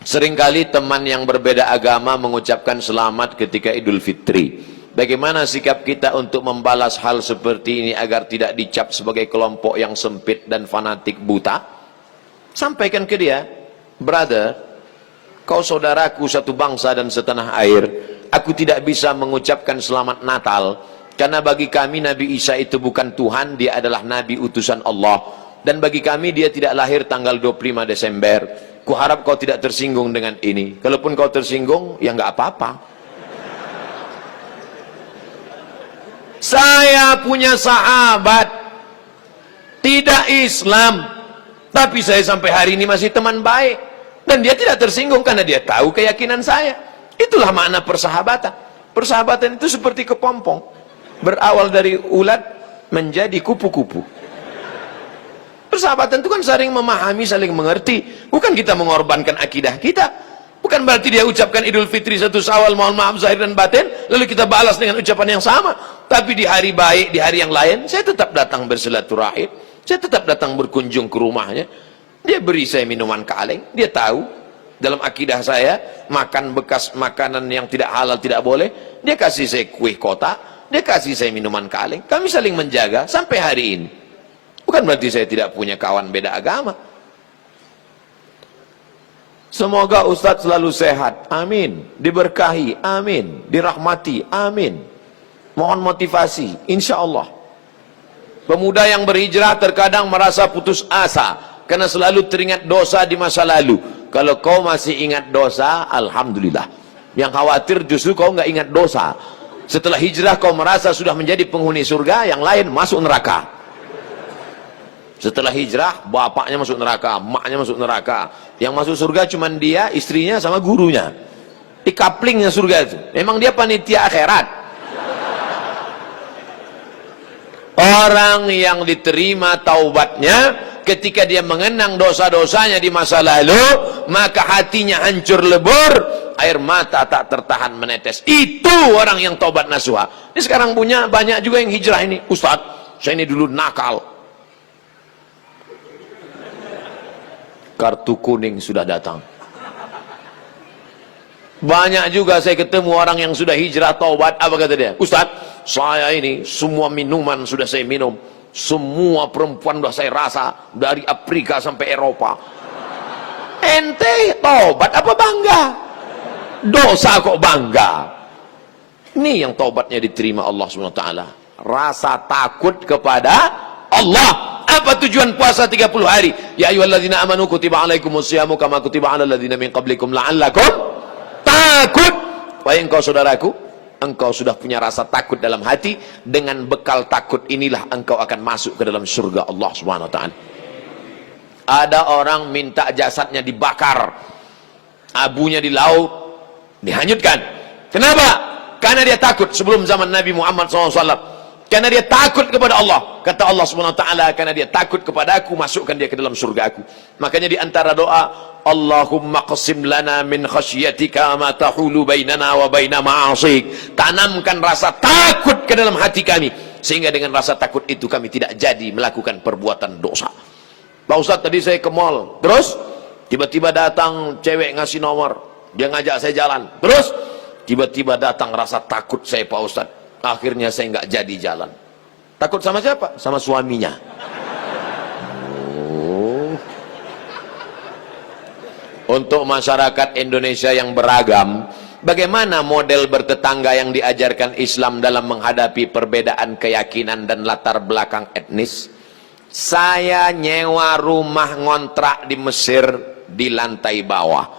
Seringkali teman yang berbeda agama mengucapkan selamat ketika Idul Fitri. Bagaimana sikap kita untuk membalas hal seperti ini agar tidak dicap sebagai kelompok yang sempit dan fanatik buta? Sampaikan ke dia, brother, kau saudaraku satu bangsa dan setanah air. Aku tidak bisa mengucapkan selamat Natal karena bagi kami Nabi Isa itu bukan Tuhan, dia adalah Nabi utusan Allah. Dan bagi kami dia tidak lahir tanggal 25 Desember. Kuharap kau tidak tersinggung dengan ini. Kalaupun kau tersinggung, ya nggak apa-apa. Saya punya sahabat tidak Islam, tapi saya sampai hari ini masih teman baik. Dan dia tidak tersinggung karena dia tahu keyakinan saya. Itulah makna persahabatan. Persahabatan itu seperti kepompong, berawal dari ulat menjadi kupu-kupu. Persahabatan itu kan saling memahami, saling mengerti. Bukan kita mengorbankan akidah kita. Bukan berarti dia ucapkan Idul Fitri 1 Syawal, mohon maaf zahir dan batin, lalu kita balas dengan ucapan yang sama. Tapi di hari baik, di hari yang lain, saya tetap datang bersilaturahim. Saya tetap datang berkunjung ke rumahnya. Dia beri saya minuman kaleng. Dia tahu dalam akidah saya makan bekas makanan yang tidak halal tidak boleh. Dia kasih saya kue kotak, dia kasih saya minuman kaleng. Kami saling menjaga sampai hari ini. Bukan berarti saya tidak punya kawan beda agama. Semoga Ustadz selalu sehat, amin. Diberkahi, amin. Dirahmati, amin. Mohon motivasi, insya Allah. Pemuda yang berhijrah terkadang merasa putus asa karena selalu teringat dosa di masa lalu. Kalau kau masih ingat dosa, alhamdulillah. Yang khawatir justru kau nggak ingat dosa. Setelah hijrah kau merasa sudah menjadi penghuni surga, yang lain masuk neraka. Setelah hijrah, bapaknya masuk neraka, emaknya masuk neraka. Yang masuk surga cuma dia, istrinya, sama gurunya. Di kaplingnya surga itu. Memang dia panitia akhirat. Orang yang diterima taubatnya, ketika dia mengenang dosa-dosanya di masa lalu, maka hatinya hancur lebur, air mata tak tertahan menetes. Itu orang yang taubat nasuha. Ini sekarang punya banyak juga yang hijrah ini. Ustadz, saya ini dulu nakal. Kartu kuning sudah datang. Banyak juga saya ketemu orang yang sudah hijrah taubat. Apa kata dia? Ustadz, saya ini semua minuman sudah saya minum, semua perempuan sudah saya rasa, dari Afrika sampai Eropa. Ente taubat apa bangga? Dosa kok bangga? Ini yang taubatnya diterima Allah SWT. Rasa takut kepada Allah. Apa tujuan puasa 30 hari? Ya ayyuhalladzina amanu kutiba alaikumusyamu kama kutiba alal ladzina min qablikum la'allakum takut. Wahai engkau saudaraku, engkau sudah punya rasa takut dalam hati. Dengan bekal takut inilah engkau akan masuk ke dalam surga Allah Subhanahu wa taala. Ada orang minta jasadnya dibakar, abunya di laut dihanyutkan. Kenapa? Karena dia takut. Sebelum zaman Nabi Muhammad SAW, karena dia takut kepada Allah. Kata Allah SWT, karena dia takut kepada aku, masukkan dia ke dalam surga aku. Makanya di antara doa, Allahumma qasim lana min khasyatika ma tahulu bainana wa baina ma'asik. Tanamkan rasa takut ke dalam hati kami, sehingga dengan rasa takut itu kami tidak jadi melakukan perbuatan dosa. Pak Ustadz, tadi saya ke mall, terus tiba-tiba datang cewek ngasih nomor, dia ngajak saya jalan, terus tiba-tiba datang rasa takut saya, Pak Ustadz. Akhirnya saya nggak jadi jalan. Takut sama siapa? Sama suaminya. Untuk masyarakat Indonesia yang beragam, bagaimana model bertetangga yang diajarkan Islam dalam menghadapi perbedaan keyakinan dan latar belakang etnis? Saya nyewa rumah ngontrak di Mesir di lantai bawah.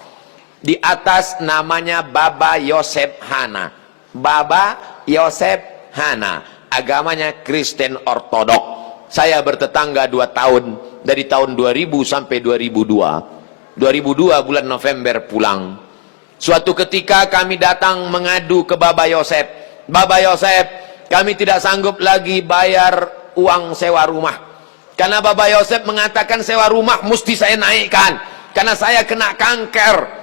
Di atas namanya Baba Yosef Hana. Baba Yosef Hana, agamanya Kristen Ortodok. Saya bertetangga 2 tahun, dari tahun 2000 sampai 2002. 2002 bulan November pulang. Suatu ketika kami datang mengadu ke Baba Yosef. Baba Yosef, kami tidak sanggup lagi bayar uang sewa rumah. Karena Baba Yosef mengatakan sewa rumah mesti saya naikkan. Karena saya kena kanker.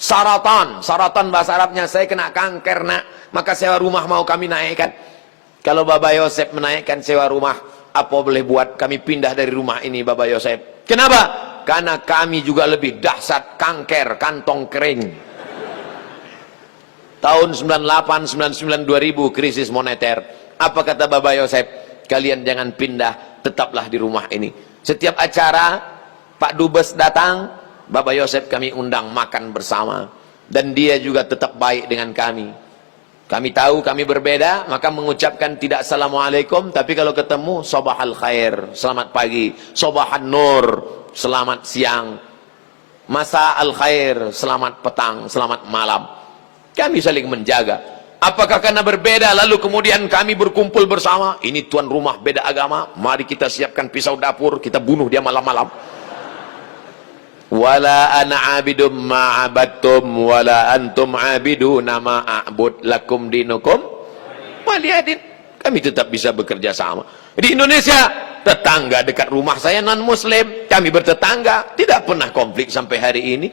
Saratan bahasa Arabnya, saya kena kanker nak. Maka sewa rumah mau kami naikkan. Kalau Baba Yosef menaikkan sewa rumah, apa boleh buat? Kami pindah dari rumah ini, Baba Yosef. Kenapa? karena kami juga lebih dahsyat kanker kantong kering. Tahun 98, 99, 2000 krisis moneter. Apa kata Bapak Yosef? Kalian jangan pindah, tetaplah di rumah ini. Setiap acara Pak Dubes datang, Bapak Yosef kami undang makan bersama. Dan dia juga tetap baik dengan kami. Kami tahu kami berbeda, maka mengucapkan tidak assalamualaikum, tapi kalau ketemu sabahal khair, selamat pagi, sabahan nur, selamat siang, masa al khair, selamat petang, selamat malam. Kami saling menjaga. Apakah karena berbeda lalu kemudian kami berkumpul bersama? Ini tuan rumah beda agama, mari kita siapkan pisau dapur, kita bunuh dia malam-malam. Wala ana abidum ma'abadtum wala antum abiduna ma'abud lakum dinukum waliyadin. Kami tetap bisa bekerja sama. Di Indonesia, tetangga dekat rumah saya non muslim, kami bertetangga, tidak pernah konflik sampai hari ini.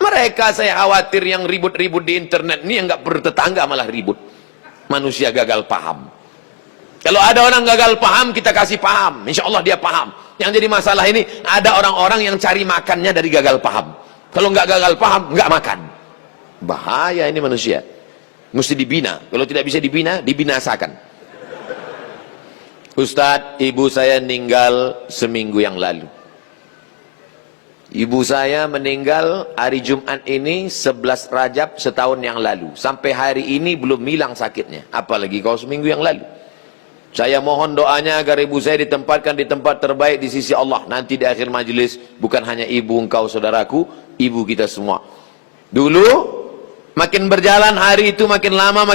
Mereka saya khawatir yang ribut-ribut di internet ini yang nggak bertetangga malah ribut. Manusia gagal paham. Kalau ada orang gagal paham, kita kasih paham, insya Allah dia paham. Yang jadi masalah ini, ada orang-orang yang cari makannya dari gagal paham. Kalau nggak gagal paham, nggak makan. Bahaya ini manusia. Mesti dibina. Kalau tidak bisa dibina, dibinasakan. Ustadz, ibu saya meninggal seminggu yang lalu. Ibu saya meninggal hari Jumat ini 11 Rajab setahun yang lalu. Sampai hari ini belum hilang sakitnya. Apalagi kalau seminggu yang lalu. Saya mohon doanya agar ibu saya ditempatkan di tempat terbaik di sisi Allah. Nanti di akhir majelis, bukan hanya ibu engkau saudaraku, ibu kita semua. Dulu, makin berjalan hari itu makin lama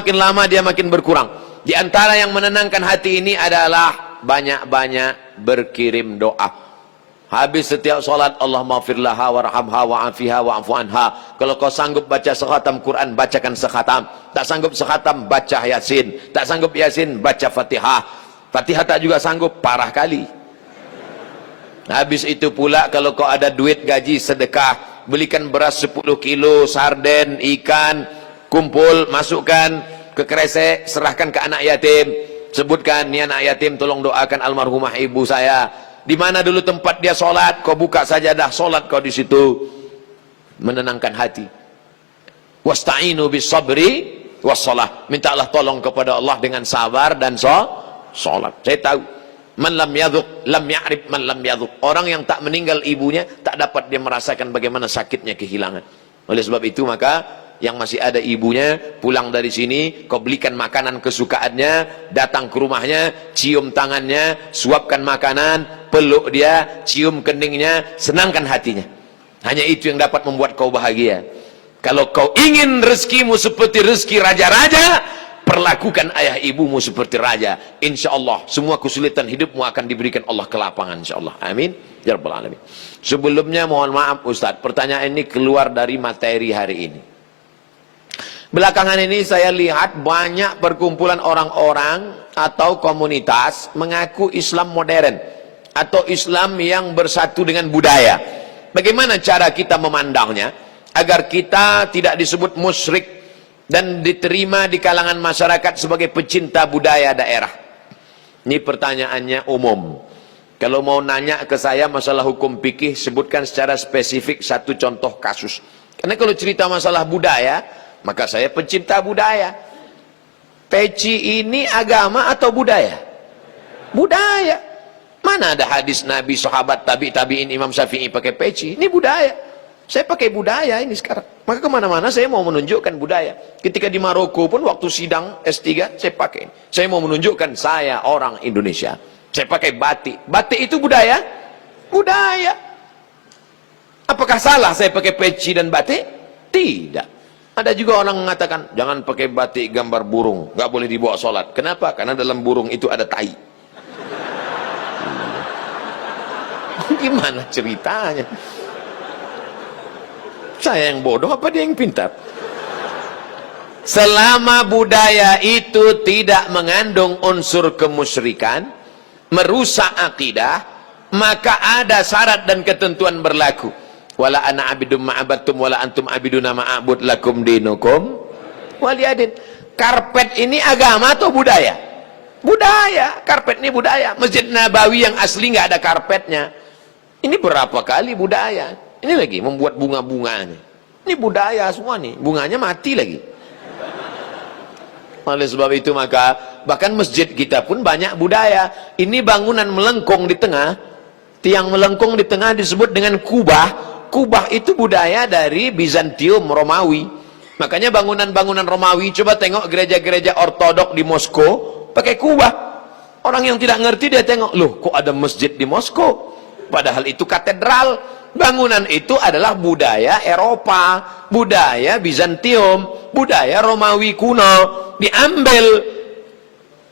dia makin berkurang. Di antara yang menenangkan hati ini adalah banyak-banyak berkirim doa. Habis setiap solat, Allah maghfir laha warhamha wa'afiha wa'afu anha. Kalau kau sanggup baca sekhatam Quran, bacakan sekhatam. Tak sanggup sekhatam, baca Yasin. Tak sanggup Yasin, baca Fatihah. Fatihah tak juga sanggup, parah kali. Habis itu pula kalau kau ada duit gaji sedekah, belikan beras 10 kilo, sarden, ikan, kumpul, masukkan ke kresek, serahkan ke anak yatim. Sebutkan, ni anak yatim tolong doakan almarhumah ibu saya. Di mana dulu tempat dia solat, kau buka sajadah solat kau di situ, menenangkan hati. Wasta'inu bis sabri wassalah. Mintalah tolong kepada Allah dengan sabar dan solat. Saya tahu, man lam yadhuq lam ya'rif man lam yadhuq. Orang yang tak meninggal ibunya tak dapat dia merasakan bagaimana sakitnya kehilangan. Oleh sebab itu maka yang masih ada ibunya pulang dari sini, kau belikan makanan kesukaannya, datang ke rumahnya, cium tangannya, suapkan makanan, peluk dia, cium keningnya, senangkan hatinya. Hanya itu yang dapat membuat kau bahagia. Kalau kau ingin rezekimu seperti rezeki raja-raja, perlakukan ayah ibumu seperti raja. Insya Allah semua kesulitan hidupmu akan diberikan Allah kelapangan, insya Allah. Amin ya rabbal alamin. Sebelumnya mohon maaf Ustadz, pertanyaan ini keluar dari materi hari ini. Belakangan ini saya lihat banyak perkumpulan orang-orang atau komunitas mengaku Islam modern atau Islam yang bersatu dengan budaya. Bagaimana cara kita memandangnya agar kita tidak disebut musyrik dan diterima di kalangan masyarakat sebagai pecinta budaya daerah? Ini pertanyaannya umum. Kalau mau nanya ke saya masalah hukum fikih, sebutkan secara spesifik satu contoh kasus. Karena kalau cerita masalah budaya, maka saya pecinta budaya. Peci ini agama atau budaya? Budaya. Mana ada hadis Nabi, sahabat, tabi'in, Imam Syafi'i pakai peci? Ini budaya. Saya pakai budaya ini sekarang. Maka kemana-mana saya mau menunjukkan budaya. Ketika di Maroko pun waktu sidang S3 saya pakai. Saya mau menunjukkan saya orang Indonesia. Saya pakai batik. Batik itu budaya? Budaya. Apakah salah saya pakai peci dan batik? Tidak. Ada juga orang mengatakan, jangan pakai batik gambar burung, nggak boleh dibawa sholat. Kenapa? Karena dalam burung itu ada tai. Gimana ceritanya? Saya yang bodoh apa dia yang pintar? Selama budaya itu tidak mengandung unsur kemusyrikan, merusak akidah, maka ada syarat dan ketentuan berlaku. Wala ana abidum ma'abattum wala antum abiduna ma'abud lakum dinukum waliyadin. Karpet ini agama atau budaya? Budaya. Karpet ini budaya. Masjid Nabawi yang asli nggak ada karpetnya. Ini berapa kali budaya. Ini lagi membuat bunga-bunganya. Ini budaya semua nih, bunganya mati lagi. Oleh sebab itu maka bahkan masjid kita pun banyak budaya. Ini bangunan melengkung di tengah, tiang melengkung di tengah disebut dengan kubah. Kubah itu budaya dari Bizantium, Romawi. Makanya bangunan-bangunan Romawi, coba tengok gereja-gereja ortodok di Moskow pakai kubah. Orang yang tidak ngerti dia tengok, loh kok ada masjid di Moskow? Padahal itu katedral. Bangunan itu adalah budaya Eropa, budaya Bizantium, budaya Romawi kuno, diambil.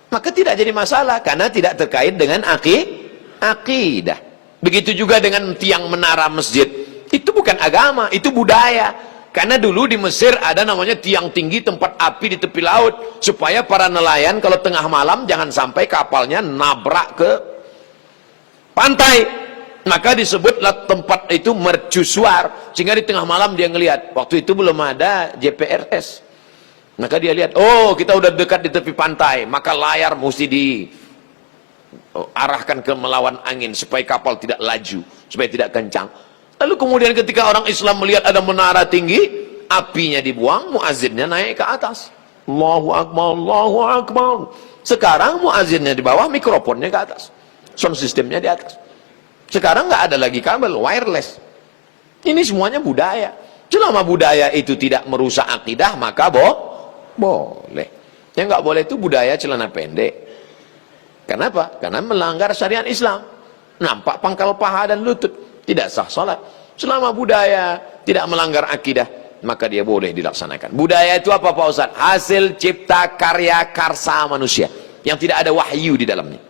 Maka tidak jadi masalah karena tidak terkait dengan akidah. Begitu juga dengan tiang menara masjid. Itu bukan agama, itu budaya. Karena dulu di Mesir ada namanya tiang tinggi tempat api di tepi laut supaya para nelayan kalau tengah malam jangan sampai kapalnya nabrak ke pantai. Maka disebutlah tempat itu mercusuar, sehingga di tengah malam dia ngelihat. Waktu itu belum ada GPRS. Maka dia lihat, oh kita udah dekat di tepi pantai, maka layar mesti diarahkan ke melawan angin supaya kapal tidak laju, supaya tidak kencang. Lalu kemudian ketika orang Islam melihat ada menara tinggi, apinya dibuang, muazzinnya naik ke atas. Allahu Akbar, Allahu Akbar. Sekarang muazzinnya di bawah, mikrofonnya ke atas, sound systemnya di atas. Sekarang nggak ada lagi kabel, wireless. Ini semuanya budaya. Selama budaya itu tidak merusak akidah, maka boleh. Yang nggak boleh itu budaya celana pendek. Kenapa? Karena melanggar syariat Islam. Nampak pangkal paha dan lutut. Tidak sah salat. Selama budaya tidak melanggar akidah, maka dia boleh dilaksanakan. Budaya itu apa Pak Ustaz? Hasil cipta karya karsa manusia yang tidak ada wahyu di dalamnya.